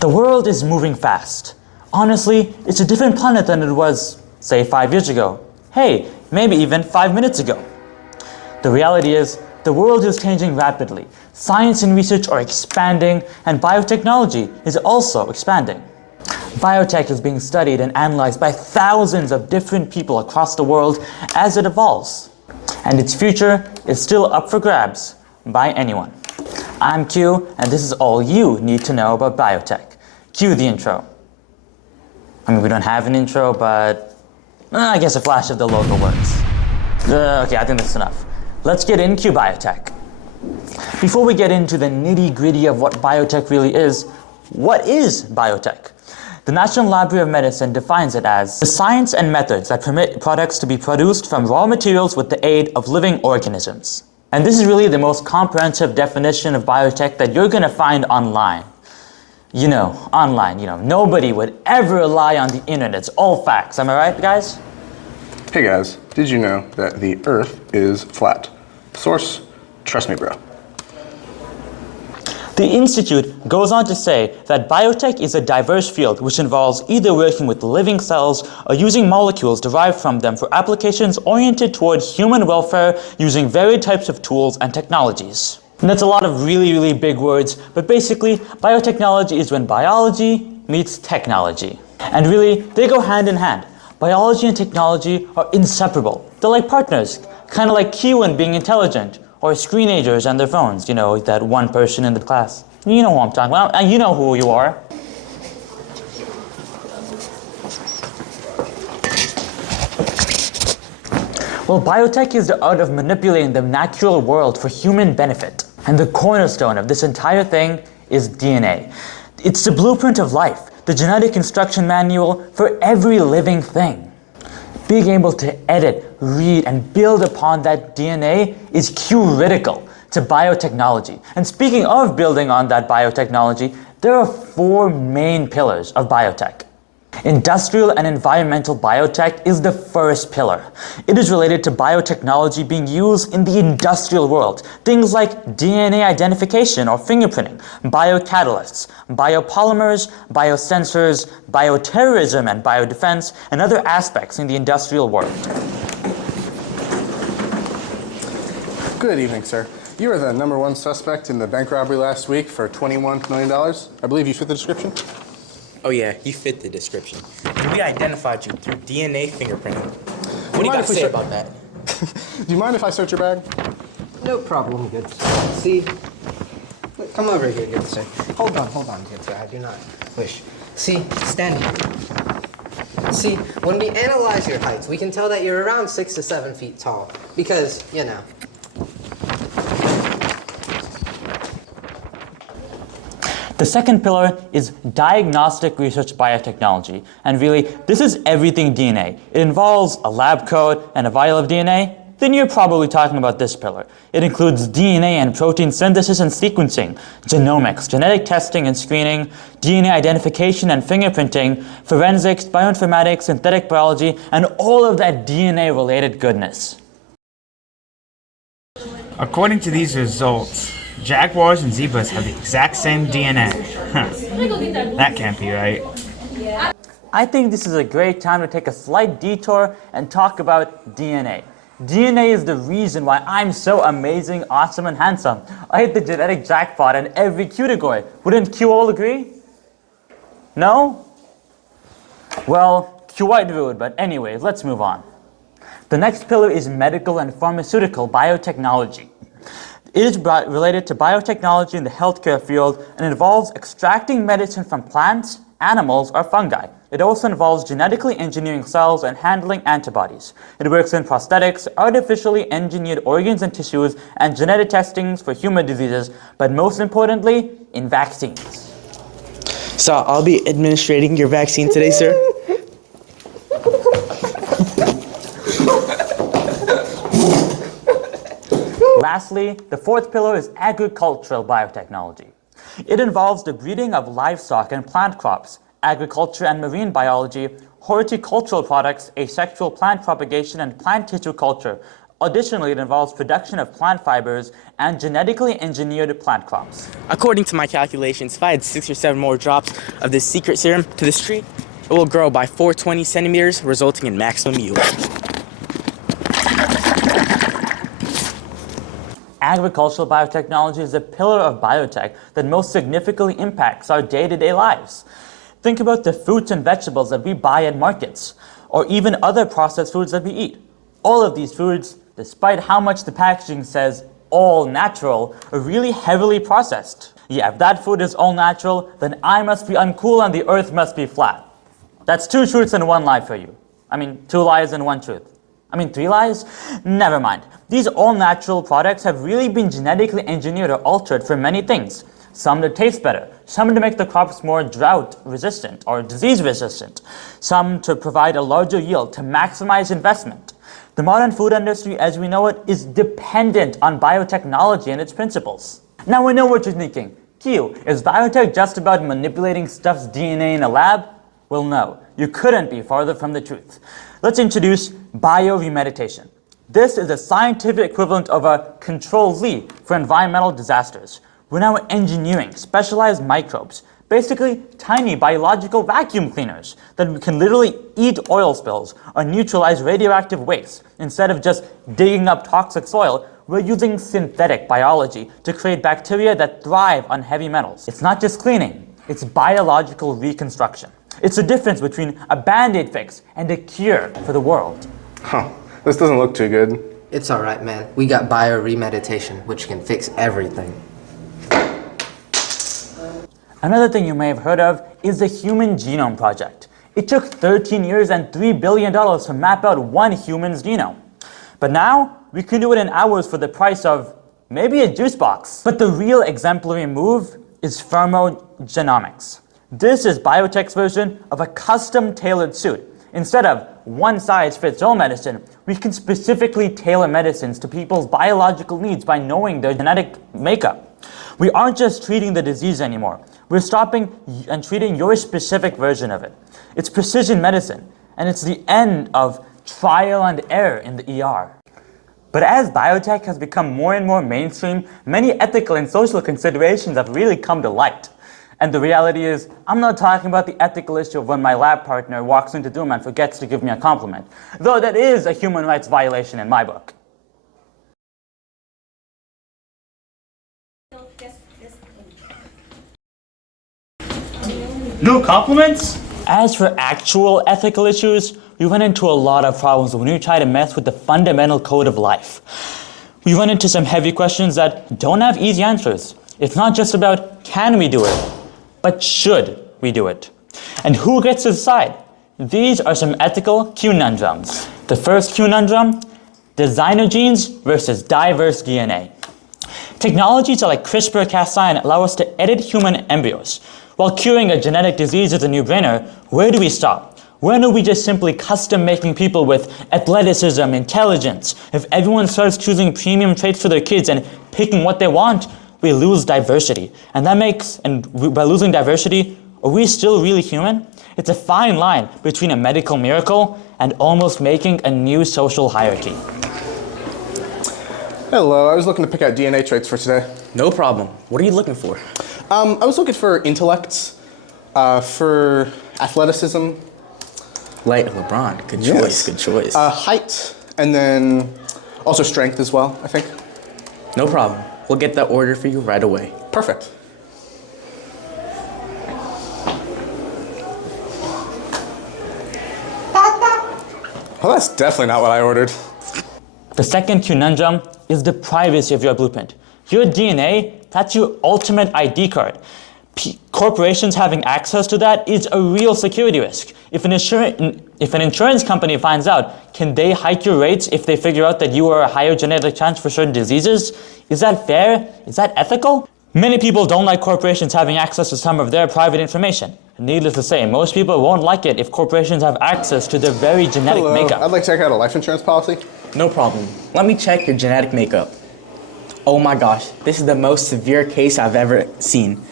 The world is moving fast. Honestly, it's a different planet than it was, say, 5 years ago. Hey, maybe even 5 minutes ago. The reality is, the world is changing rapidly. Science and research are expanding, and biotechnology is also expanding. Biotech is being studied and analyzed by thousands of different people across the world as it evolves. And its future is still up for grabs by anyone. I'm Q, and this is all you need to know about biotech. Cue the intro. I mean, we don't have an intro, but I guess a flash of the logo works. Okay, I think that's enough. Let's get into biotech. Before we get into the nitty-gritty of what biotech really is, what is biotech? The National Library of Medicine defines it as the science and methods that permit products to be produced from raw materials with the aid of living organisms. And this is really the most comprehensive definition of biotech that you're going to find online. Online, nobody would ever rely on the internet. It's all facts. Am I right, guys? Hey guys, did you know that the Earth is flat? Source, trust me, bro. The Institute goes on to say that biotech is a diverse field which involves either working with living cells or using molecules derived from them for applications oriented toward human welfare using varied types of tools and technologies. And that's a lot of really, really big words, but basically, biotechnology is when biology meets technology. And really, they go hand in hand. Biology and technology are inseparable. They're like partners, kind of like Q and being intelligent, or screenagers and their phones, that one person in the class. You know who I'm talking about, and you know who you are. Well, biotech is the art of manipulating the natural world for human benefit. And the cornerstone of this entire thing is DNA. It's the blueprint of life, the genetic instruction manual for every living thing. Being able to edit, read, and build upon that DNA is critical to biotechnology. And speaking of building on that biotechnology, there are 4 main pillars of biotech. Industrial and environmental biotech is the first pillar. It is related to biotechnology being used in the industrial world. Things like DNA identification or fingerprinting, biocatalysts, biopolymers, biosensors, bioterrorism and biodefense, and other aspects in the industrial world. Good evening, sir. You are the #1 suspect in the bank robbery last week for $21 million. I believe you fit the description. Oh yeah, you fit the description. And we identified you through DNA fingerprinting. What do you got to say about that? Do you mind if I search your bag? No problem, good sir. See, come over here, good sir. Hold on, good sir. I do not wish. See, stand here. See, when we analyze your heights, we can tell that you're around 6 to 7 feet tall. Because, The second pillar is diagnostic research biotechnology. And really, this is everything DNA. It involves a lab coat and a vial of DNA. Then you're probably talking about this pillar. It includes DNA and protein synthesis and sequencing, genomics, genetic testing and screening, DNA identification and fingerprinting, forensics, bioinformatics, synthetic biology, and all of that DNA-related goodness. According to these results, jaguars and zebras have the exact same DNA. That can't be right. I think this is a great time to take a slight detour and talk about DNA. DNA is the reason why I'm so amazing, awesome, and handsome. I hit the genetic jackpot in every category. Wouldn't Q all agree? No? Well, Q would, but anyways, let's move on. The next pillar is medical and pharmaceutical biotechnology. It is related to biotechnology in the healthcare field and involves extracting medicine from plants, animals, or fungi. It also involves genetically engineering cells and handling antibodies. It works in prosthetics, artificially engineered organs and tissues, and genetic testings for human diseases, but most importantly, in vaccines. So I'll be administrating your vaccine today, sir. Lastly, the fourth pillar is agricultural biotechnology. It involves the breeding of livestock and plant crops, agriculture and marine biology, horticultural products, asexual plant propagation, and plant tissue culture. Additionally, it involves production of plant fibers and genetically engineered plant crops. According to my calculations, if I had 6 or 7 more drops of this secret serum to this tree, it will grow by 420 centimeters, resulting in maximum yield. Agricultural biotechnology is a pillar of biotech that most significantly impacts our day-to-day lives. Think about the fruits and vegetables that we buy at markets, or even other processed foods that we eat. All of these foods, despite how much the packaging says all natural, are really heavily processed. Yeah, if that food is all natural, then I must be uncool and the earth must be flat. That's 2 truths and 1 lie for you. 2 lies and 1 truth. 3 lies? Never mind. These all-natural products have really been genetically engineered or altered for many things. Some to taste better, some to make the crops more drought-resistant or disease-resistant, some to provide a larger yield to maximize investment. The modern food industry, as we know it, is dependent on biotechnology and its principles. Now I know what you're thinking. Q, is biotech just about manipulating stuff's DNA in a lab? Well, no, you couldn't be farther from the truth. Let's introduce bioremediation. This is a scientific equivalent of a Control-Z for environmental disasters. We're now engineering specialized microbes, basically tiny biological vacuum cleaners that can literally eat oil spills or neutralize radioactive waste. Instead of just digging up toxic soil, we're using synthetic biology to create bacteria that thrive on heavy metals. It's not just cleaning, it's biological reconstruction. It's the difference between a band-aid fix and a cure for the world. Huh. This doesn't look too good. It's all right, man. We got bioremeditation, which can fix everything. Another thing you may have heard of is the Human Genome Project. It took 13 years and $3 billion to map out one human's genome. But now, we can do it in hours for the price of maybe a juice box. But the real exemplary move is thermogenomics. This is biotech's version of a custom-tailored suit. Instead of one-size-fits-all medicine, we can specifically tailor medicines to people's biological needs by knowing their genetic makeup. We aren't just treating the disease anymore. We're stopping and treating your specific version of it. It's precision medicine, and it's the end of trial and error in the ER. But as biotech has become more and more mainstream, many ethical and social considerations have really come to light. And the reality is, I'm not talking about the ethical issue of when my lab partner walks into the room and forgets to give me a compliment, though that is a human rights violation in my book. No compliments? As for actual ethical issues, we run into a lot of problems when we try to mess with the fundamental code of life. We run into some heavy questions that don't have easy answers. It's not just about can we do it, but should we do it? And who gets to decide? These are some ethical conundrums. The first conundrum, designer genes versus diverse DNA. Technologies like CRISPR-Cas9 allow us to edit human embryos. While curing a genetic disease is a no-brainer, where do we stop? When are we just simply custom-making people with athleticism, intelligence? If everyone starts choosing premium traits for their kids and picking what they want, we lose diversity. And by losing diversity, are we still really human? It's a fine line between a medical miracle and almost making a new social hierarchy. Hello, I was looking to pick out DNA traits for today. No problem. What are you looking for? I was looking for intellects, for athleticism. Light LeBron. Good choice, Yes. good choice. Height, and then also strength as well, I think. No problem. We'll get that order for you right away. Perfect. Well, that's definitely not what I ordered. The second conundrum is the privacy of your blueprint. Your DNA, that's your ultimate ID card. Corporations having access to that is a real security risk. If an insurance company finds out, can they hike your rates if they figure out that you are a higher genetic chance for certain diseases? Is that fair? Is that ethical? Many people don't like corporations having access to some of their private information. Needless to say, most people won't like it if corporations have access to their very genetic Hello, makeup. I'd like to check out a life insurance policy. No problem. Let me check your genetic makeup. Oh my gosh, this is the most severe case I've ever seen.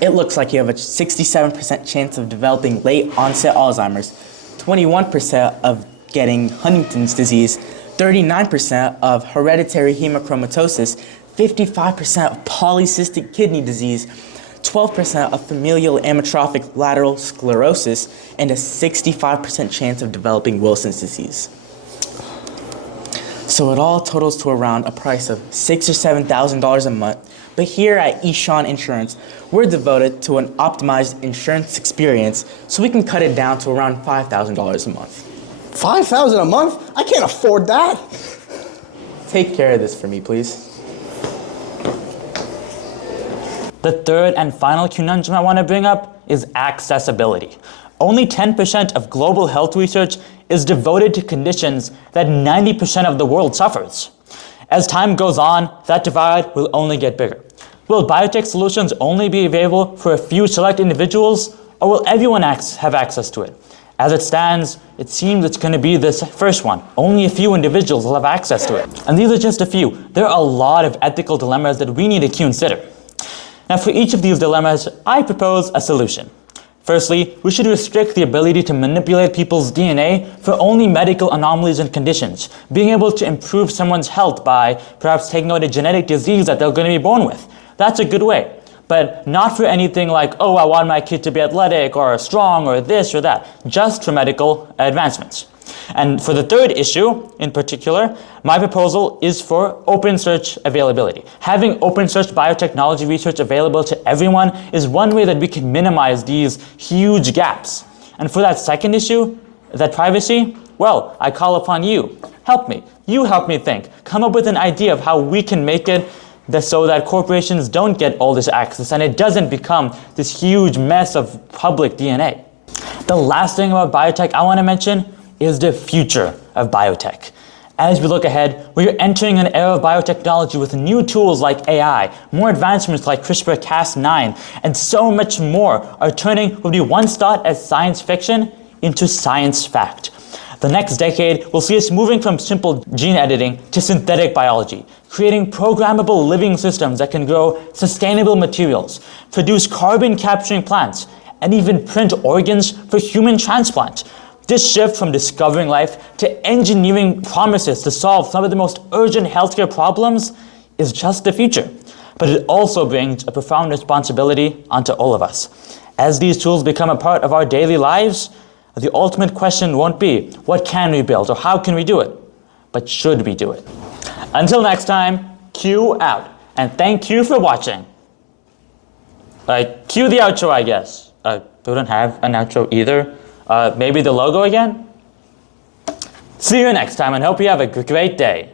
It looks like you have a 67% chance of developing late onset Alzheimer's, 21% of getting Huntington's disease, 39% of hereditary hemochromatosis, 55% of polycystic kidney disease, 12% of familial amyotrophic lateral sclerosis, and a 65% chance of developing Wilson's disease. So it all totals to around a price of $6,000 or $7,000 a month. But here at Eshawn Insurance, we're devoted to an optimized insurance experience, so we can cut it down to around $5,000 a month. $5,000 a month? I can't afford that. Take care of this for me, please. The third and final conundrum I want to bring up is accessibility. Only 10% of global health research is devoted to conditions that 90% of the world suffers. As time goes on, that divide will only get bigger. Will biotech solutions only be available for a few select individuals, or will everyone have access to it? As it stands, it seems it's going to be this first one. Only a few individuals will have access to it. And these are just a few. There are a lot of ethical dilemmas that we need to consider. Now, for each of these dilemmas, I propose a solution. Firstly, we should restrict the ability to manipulate people's DNA for only medical anomalies and conditions, being able to improve someone's health by perhaps taking out a genetic disease that they're going to be born with. That's a good way. But not for anything like, oh, I want my kid to be athletic or strong or this or that, just for medical advancements. And for the third issue, in particular, my proposal is for open search availability. Having open search biotechnology research available to everyone is one way that we can minimize these huge gaps. And for that second issue, that privacy, well, I call upon you. Help me. You help me think. Come up with an idea of how we can make it so that corporations don't get all this access and it doesn't become this huge mess of public DNA. The last thing about biotech I want to mention is the future of biotech. As we look ahead, we are entering an era of biotechnology with new tools like AI, more advancements like CRISPR-Cas9, and so much more are turning what we once thought as science fiction into science fact. The next decade will see us moving from simple gene editing to synthetic biology, creating programmable living systems that can grow sustainable materials, produce carbon-capturing plants, and even print organs for human transplant. This shift from discovering life to engineering promises to solve some of the most urgent healthcare problems is just the future. But it also brings a profound responsibility onto all of us. As these tools become a part of our daily lives, the ultimate question won't be, what can we build or how can we do it? But should we do it? Until next time, Q out. And thank you for watching. Cue the outro, I guess. We don't have an outro either. Maybe the logo again? See you next time and hope you have a great day.